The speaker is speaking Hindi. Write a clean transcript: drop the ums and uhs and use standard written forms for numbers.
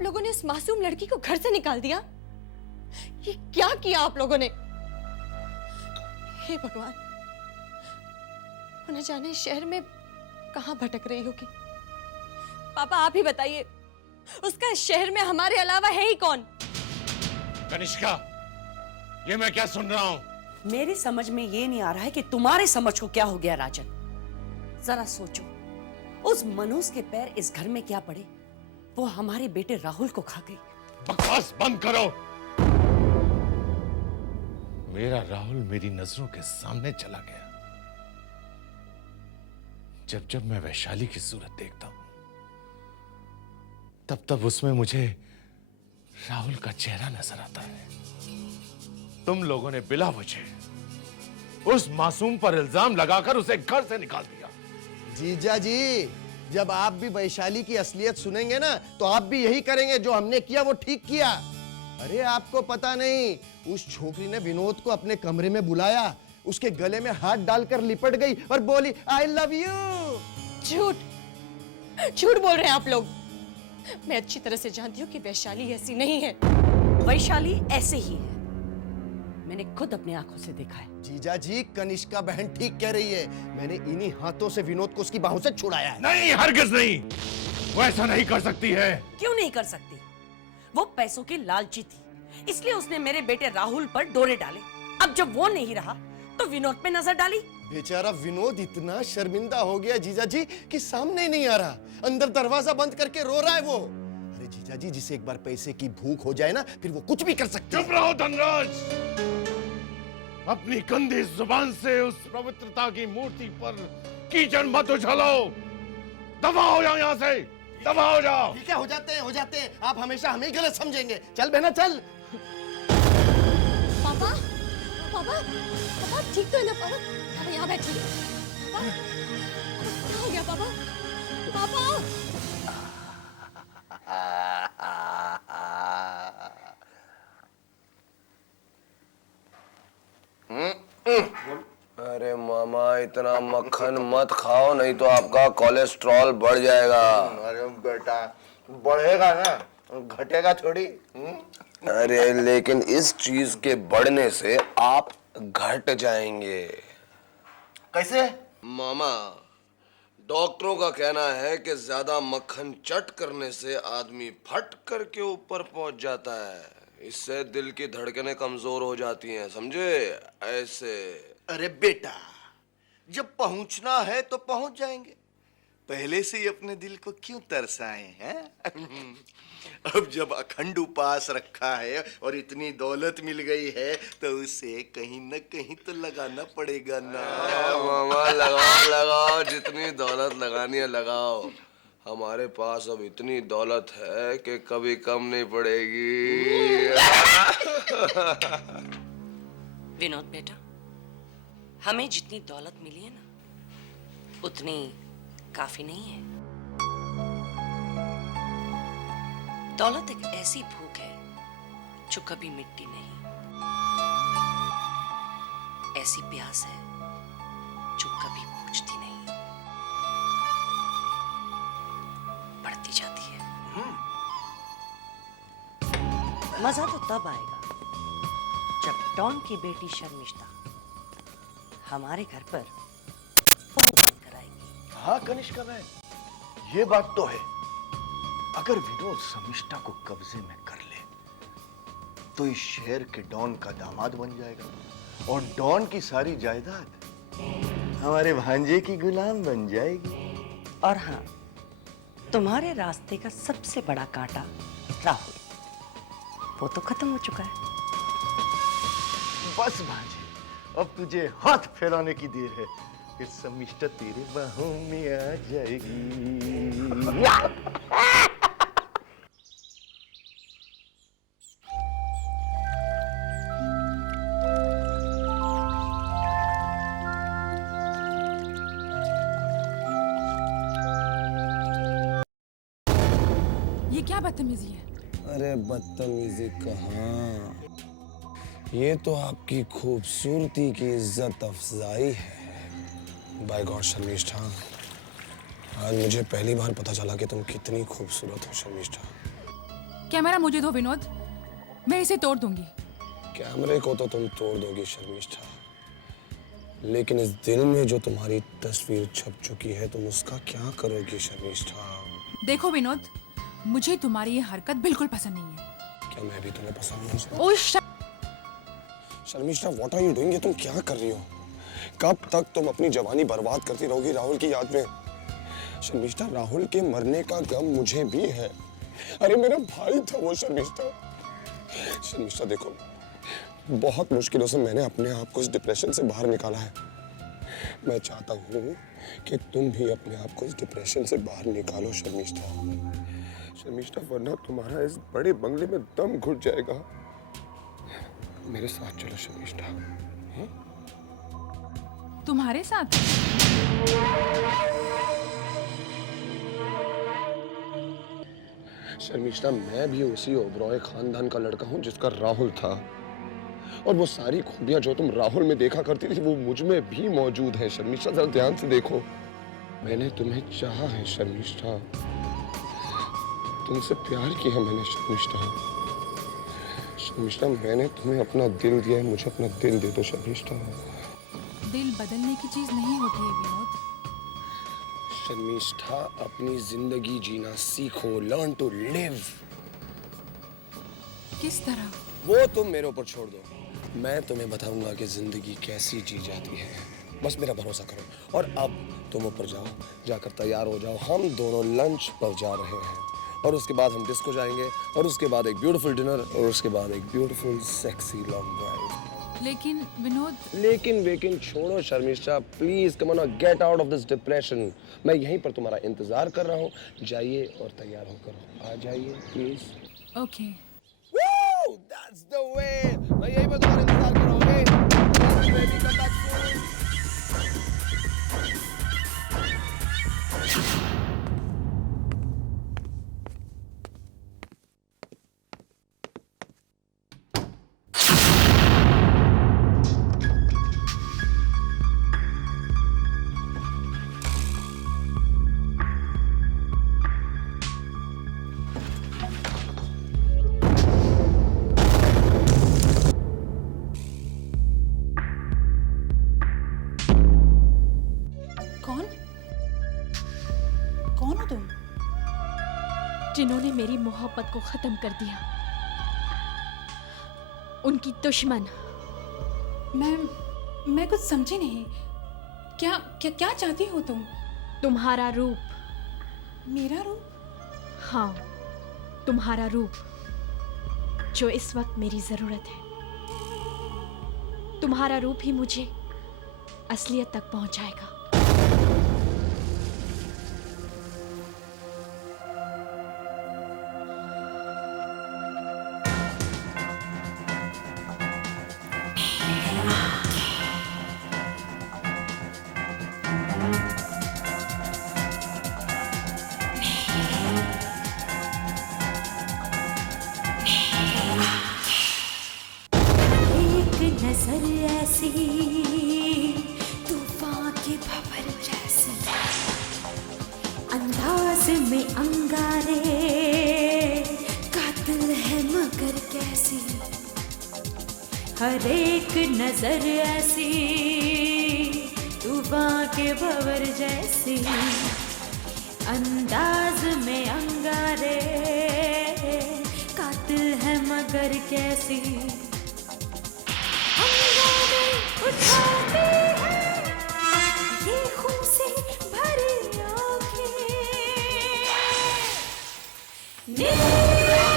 आप लोगों ने उस मासूम लड़की को घर से निकाल दिया। ये क्या किया आप लोगों ने? हे भगवान, न जाने शहर में कहां भटक रही होगी। पापा आप ही बताइए, उसका शहर में हमारे अलावा है ही कौन? कनिष्का, ये मैं क्या सुन रहा हूं? मेरी समझ में ये नहीं आ रहा है कि तुम्हारे समझ को क्या हो गया राजन। जरा सोचो, उस मनोज के पैर इस घर में क्या पड़े, वो हमारे बेटे राहुल को खा गई। बकवास बंद करो। मेरा राहुल मेरी नजरों के सामने चला गया। जब जब मैं वैशाली की सूरत देखता हूं, तब तब उसमें मुझे राहुल का चेहरा नजर आता है। तुम लोगों ने बिला वजह उस मासूम पर इल्जाम लगाकर उसे घर से निकाल दिया। जीजा जी, जब आप भी वैशाली की असलियत सुनेंगे ना, तो आप भी यही करेंगे। जो हमने किया वो ठीक किया। अरे आपको पता नहीं, उस छोकरी ने विनोद को अपने कमरे में बुलाया, उसके गले में हाथ डालकर लिपट गई और बोली आई लव यू। झूठ झूठ बोल रहे हैं आप लोग। मैं अच्छी तरह से जानती हूँ कि वैशाली ऐसी नहीं है। वैशाली ऐसे ही है, मैंने खुद अपनी आंखों से देखा है। जीजा जी, कनिष्का बहन ठीक कह रही है। मैंने इन्हीं हाथों से विनोद को उसकी बाहों से छुड़ाया है। नहीं, हरगिज नहीं। वो ऐसा नहीं कर सकती है। क्यों नहीं कर सकती? वो पैसों की लालची थी, इसलिए उसने मेरे बेटे राहुल पर डोरे डाले। अब जब वो नहीं रहा तो विनोद पे नजर डाली। बेचारा विनोद इतना शर्मिंदा हो गया जीजा जी कि सामने ही नहीं आ रहा। अंदर दरवाजा बंद करके रो रहा है वो। अरे जीजा जी, जिसे एक बार पैसे की भूख हो जाए ना, फिर वो कुछ भी कर सकती है। चुप रहो धनराज। अपनी गंदी जुबान से उस पवित्रता की मूर्ति पर कीचड़ मत उछालो। दफा हो जाओ यहाँ से, दफा हो जाओ। ठीक है, हो जाते हैं, हो जाते हैं। आप हमेशा हमें गलत समझेंगे। चल बहना चल। पापा पापा पापा ठीक तो है ना? पापा पापा यहाँ बैठिए। पापा क्या हो गया पापा? पापा अरे मामा, इतना मक्खन मत खाओ, नहीं तो आपका कोलेस्ट्रॉल बढ़ जाएगा। अरे बेटा, बढ़ेगा ना, घटेगा थोड़ी। अरे लेकिन इस चीज के बढ़ने से आप घट जाएंगे। कैसे? मामा, डॉक्टरों का कहना है कि ज्यादा मक्खन चट करने से आदमी फट करके ऊपर पहुंच जाता है। इससे दिल की धड़कनें कमजोर हो जाती हैं, समझे? ऐसे। अरे बेटा, जब पहुंचना है तो पहुंच जाएंगे। पहले से ही अपने दिल को क्यों तरसाए हैं? अब जब अखंड उपास रखा है और इतनी दौलत मिल गई है, तो उसे कहीं न कहीं तो लगाना पड़ेगा ना। मामा लगाओ लगाओ, जितनी दौलत लगानी है लगाओ। हमारे पास अब इतनी दौलत है कि कभी कम नहीं पड़ेगी। विनोद बेटा, हमें जितनी दौलत मिली है ना, उतनी काफी नहीं है। दौलत एक ऐसी भूख है जो कभी मिटती नहीं, ऐसी प्यास है जो कभी बुझती नहीं, बढ़ती जाती है। मजा तो तब आएगा जब डॉन की बेटी शर्मिष्ठा हमारे घर पर बंद कराएगी। हाँ कनिष्का बहन, ये बात तो है। अगर विनोद शर्मिष्ठा को कब्जे में कर ले, तो इस शहर के डॉन का दामाद बन जाएगा और डॉन की सारी जायदाद हमारे भांजे की गुलाम बन जाएगी। और हाँ, तुम्हारे रास्ते का सबसे बड़ा कांटा राहुल, वो तो खत्म हो चुका है। बस भांजे, अब तुझे हाथ फैलाने की देर है। फिर शर्मिष्ठा तेरे बाहों में आ जाएगी। ये क्या बदतमीजी है? अरे बदतमीजी कहाँ, ये तो आपकी खूबसूरती की इज्जत अफजाई है। बाय गॉड शर्मिष्ठा, आज मुझे पहली बार पता चला कि तुम कितनी खूबसूरत हो शर्मिष्ठा। कैमरा मुझे दो विनोद, मैं इसे तोड़ दूंगी। कैमरे को तो तुम तोड़ दोगी शर्मिष्ठा, लेकिन इस दिल में जो तुम्हारी तस्वीर छप चुकी है तुम उसका क्या करोगी शर्मिष्ठा? देखो विनोद, मुझे तुम्हारी ये हरकत बिल्कुल पसंद नहीं है। क्या मैं भी तुम्हें पसंद नहीं? Oh Sharmishtha, what are you doing? ये तुम क्या कर रही हो? कब तक तुम अपनी जवानी बर्बाद करती रहोगी राहुल की याद में? शर्मिष्ठा, राहुल के मरने का गम मुझे भी है। अरे मेरा भाई था वो शर्मिष्ठा। शर्मिष्ठा देखो, बहुत मुश्किलों से मैंने अपने आप को इस डिप्रेशन से बाहर निकाला है। मैं चाहता हूँ कि तुम भी अपने आप को इस डिप्रेशन से बाहर निकालो शर्मिष्ठा। शर्मिष्ठा, वरना तुम्हारा इस बड़े बंगले में दम घुट जाएगा। मेरे साथ चलो शर्मिष्ठा। तुम्हारे साथ? शर्मिष्ठा, मैं भी उसी ओबरॉय खानदान का लड़का हूँ जिसका राहुल था, और वो सारी खूबियां जो तुम राहुल में देखा करती थी वो मुझ में भी मौजूद है। शर्मिष्ठा, जरा ध्यान से देखो, मैंने तुम्हें चाहा है शर्मिष्ठा, तुमसे प्यार किया मैंने शर्मिष्ठा। शर्मिष्ठा, मैंने तुम्हें अपना दिल दिया है, मुझे अपना दिल दे दो शर्मिष्ठा। दिल बदलने की चीज नहीं होती है विनोद। शर्मिष्ठा, अपनी जिंदगी जीना सीखो, लर्न टू लिव। किस तरह? वो तुम मेरे ऊपर छोड़ दो, मैं तुम्हें बताऊंगा कि जिंदगी कैसी जी जाती है। बस मेरा भरोसा करो। और अब तुम ऊपर जाओ, जाकर तैयार हो जाओ, हम दोनों लंच पर जा रहे हैं, और उसके बाद हम डिस्को जाएंगे, और उसके बाद एक ब्यूटीफुल डिनर, और उसके बाद एक ब्यूटीफुल सेक्सी लॉन्ग ड्राइव। लेकिन विनोद, लेकिन छोड़ो Sharmishtha, please come on, get out of this depression. मैं यहीं पर तुम्हारा इंतजार कर रहा हूँ, जाइए और तैयार होकर आ जाइए please. Okay. Woo! That's the way. मैं यहीं पर तुम्हारा इंतजार कर रहा हूँ, okay? Baby, come back soon. कौन हो तुम? जिन्होंने मेरी मोहब्बत को खत्म कर दिया, उनकी दुश्मन। मैं कुछ समझी नहीं। क्या क्या क्या चाहती हो तुम? तुम्हारा रूप। मेरा रूप? हाँ, तुम्हारा रूप, जो इस वक्त मेरी जरूरत है। तुम्हारा रूप ही मुझे असलियत तक पहुंचाएगा। नजर ऐसी तूफान के भंवर जैसी, अंदाज में अंगारे, कातिल है मगर कैसी। हर एक नजर ऐसी तूफान के भंवर जैसी, अंदाज में अंगारे, कातिल है मगर कैसी। उठाती है ये खून से भरी आँखें।